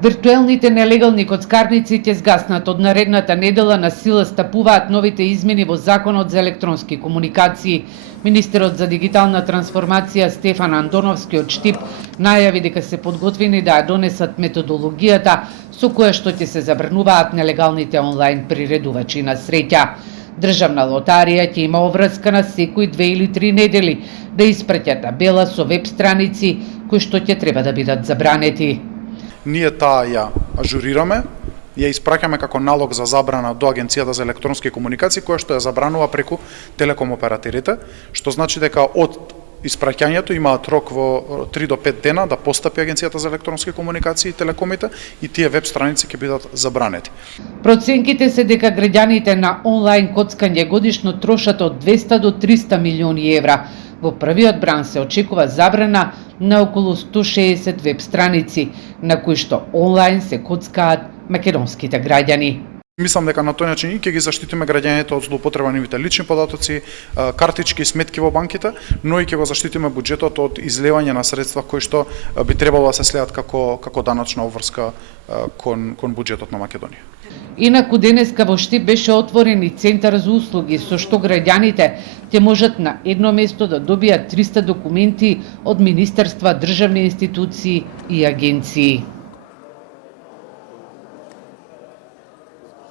Виртуелните нелегални коцкарници ќе згаснат од наредната недела. На сила стапуваат новите измени во Законот за електронски комуникации. Министерот за дигитална трансформација Стефан Андоновски од ШТИП најави дека се подготвени да ја донесат методологијата со која што ќе се забрануваат нелегалните онлайн приредувачи на среќа. Државна лотарија ќе има обврска на секои 2 или 3 недели да испраќа табела со веб страници кои што ќе треба да бидат забранети. Ние таа ја ажурираме, ја испраќаме како налог за забрана до Агенцијата за електронски комуникации, која што ја забранува преку телеком операторите, што значи дека од испраќањето имаат рок во 3 до 5 дена да постапи Агенцијата за електронски комуникации и телекомите и тие веб страници ќе бидат забранети. Проценките се дека граѓаните на онлайн коцкање годишно трошат од 200 до 300 милиони евра. Во првиот бран се очекува забрана на околу 160 веб страници, на кои што онлайн се коцкаат македонските граѓани. Мислам дека на тој начин и ќе ги заштитиме граѓаните од злоупотреба на нивните лични податоци, картички и сметки во банките, но и ќе го заштитиме буџетот од излевање на средства кои што би требало да се следат како даночна обврска кон буџетот на Македонија. Инаку денеска во ШТИП беше отворен и центар за услуги со што граѓаните ќе можат на едно место да добијат 300 документи од министерства, државни институции и агенции.